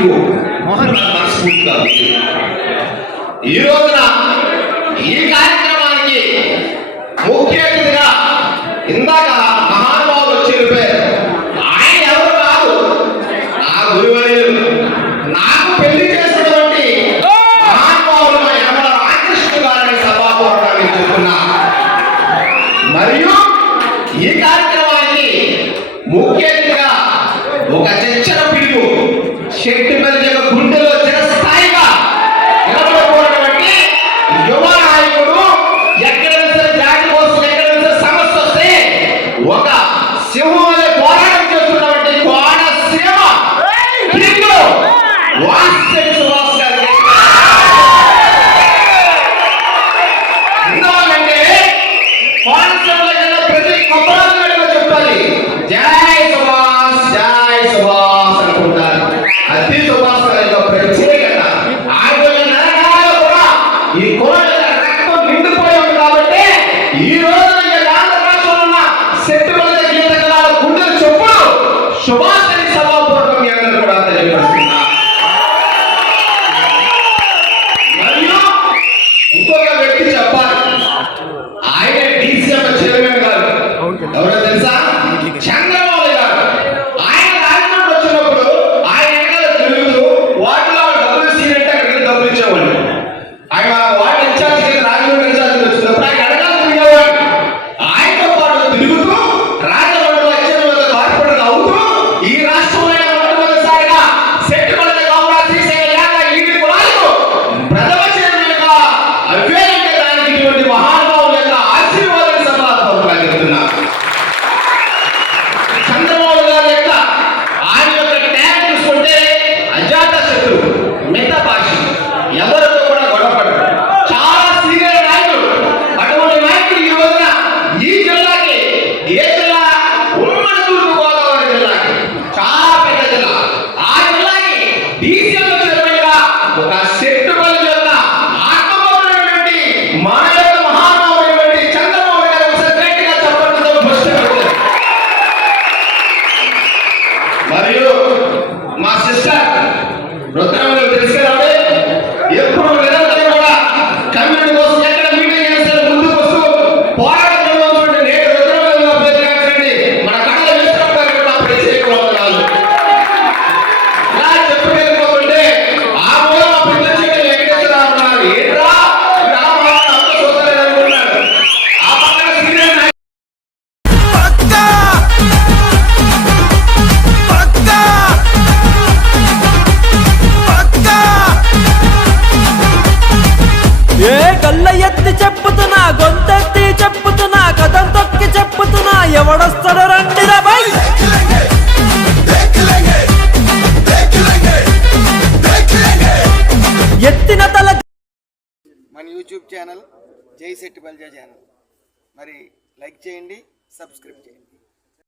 Thank you మనస్ఫూర్తిగా. ఈ రోజున ఈ కార్యక్రమానికి ముఖ్య అతిథిగా ఇందాక మహానుభావులు వచ్చి వెళ్ళిపోయారు. ఆయన ఎవరు కాదు, నా గురువర్యులు, నాకు పెళ్లి చేసినటువంటి మహానుభావులు మా యనమల రామకృష్ణ గారిని సభాపూర్వకంగా చెప్తున్నా. మరియు ఈ కార్యక్రమానికి ముఖ్య అతిథిగా ఒక చర్చల పిలుపు శక్తిపల్లి యొక్క గుండెలో చిరస్థాయిగా నిలబడకూడటువంటి యువ నాయకుడు, ఎక్కడ జాతి కోసం ఎక్కడ సమస్య వస్తే ఒక సింహం వలె పోరాటం చేస్తున్నటువంటి కోనసీమ వాస్తవి సుభాష్ గారు. ఎందువల్లంటే కోనసీమలో ప్రతి కొబ్బరి చెప్పాలి జై సుభాష్ జై సుభాష్ అనుకుంటారు. అతి సుభాష్ గారి యొక్క ప్రత్యేకత ఆయన నరకాలలో కూడా ఈ కోన రక్తం నిండిపోయి ఉంది. కాబట్టి ఈ రోజు ఆంధ్ర రాష్ట్రంలో ఉన్న శక్తివంత గీతగల గుండెలు చెప్పుడు సుభాష్ అని సభాపూర్వకం అందరూ కూడా తెలియజేస్తున్నా. మరియు ఇంకొక వ్యక్తి చెప్పాలి, ఆయన డీసీఎం చైర్మన్ గారు. ఎవరో తెలుసా? చంద్రబాబు గారు. ఆయన రాజమండ్రి వచ్చినప్పుడు ఆయన వెనకాల తిరుగుతూ వాటిలో డబ్బులు సీనంటే అక్కడికి డబ్బులు ఇచ్చేవాళ్ళు. ఆయన వాటి ఇన్ఛార్జ్ రాజమండ్రి ఇన్ఛార్జ్ వచ్చినప్పుడు ఆయన వెనకాల తిరిగేవాడు. ఆయనతో పాటు తిరుగుతూ రాజమండ్రిలో అత్యంత కార్పొరేటర్ అవుతూ ఈ రాష్ట్రంలో మొట్టమొదటిసారిగా సెట్టుకొండ గౌడ శ్రీశైల ఈడి కులాలకు ప్రథమ చైర్మన్గా అభ్యర్థి దానికి ఇటువంటి మహానుభావుల యొక్క ఆశీర్వాదాన్ని సభాపూర్వకంగా చెప్తున్నా. చంద్రబాబు గారి యొక్క ఆయన యొక్క ట్యాగ్ చూసుకుంటే అజాత శత్రువు, మిత భాష, ఎవరితో కూడా గొడవపడరు, చాలా సీనియర్ నాయకుడు. అటువంటి నాయకుడు ఈ రోజున ఈ జిల్లాకి, ఏ జిల్లా? ఉమ్మడి తూర్పు గోదావరి జిల్లాకి, చాలా పెద్ద జిల్లా. ఆ జిల్లాకి డీసీఎం చైర్మన్గా ఒక శక్తిపల్లి యొక్క ఆత్మగౌరవమైనటువంటి మన యొక్క మహానుభావుడైనటువంటి చంద్రబాబు గారు ఒకసారి గట్టిగా చెప్పడంతో పుష్టించారు. మరియు మా సిస్టర్ రుద్రమణి తెలుసుకురావాలి. ఎప్పుడు నిరంతరం కూడా కమ్యూనిటీ కోసం ఎక్కడ మీటింగ్ చేస్తారు ముందుకు వస్తూ పోరాటం చేయవలసిన నేడు రుద్రమణిగా ప్రతిఘటించండి. మన కళ్ళ విశ్రామ గారు కూడా ప్రత్యేకవాదాలు. ఇలా చెప్పుకెళ్ళిపోతుంటే ఆ మూల మా ప్రత్యేక వెంకటేశ్వరరావు ఉన్నారు. ఏంట్రా రామారావు అంత చూడలేదు అనుకున్నాడు. ఆ పక్కన సీనియర్ నాయకుడు ఏ గల్ల ఎత్తి చెప్పుతున్నా, గొంతెత్తి చెప్పుతున్నా, కథం తొక్కి చెప్పుతున్నా, ఎవడొస్తాడో రండి రాబాయ్. ఎత్తిన తల మన యూట్యూబ్ ఛానల్ జై శెట్టి బల్జా ఛానల్ మరి లైక్ చేయండి, సబ్స్క్రైబ్ చేయండి.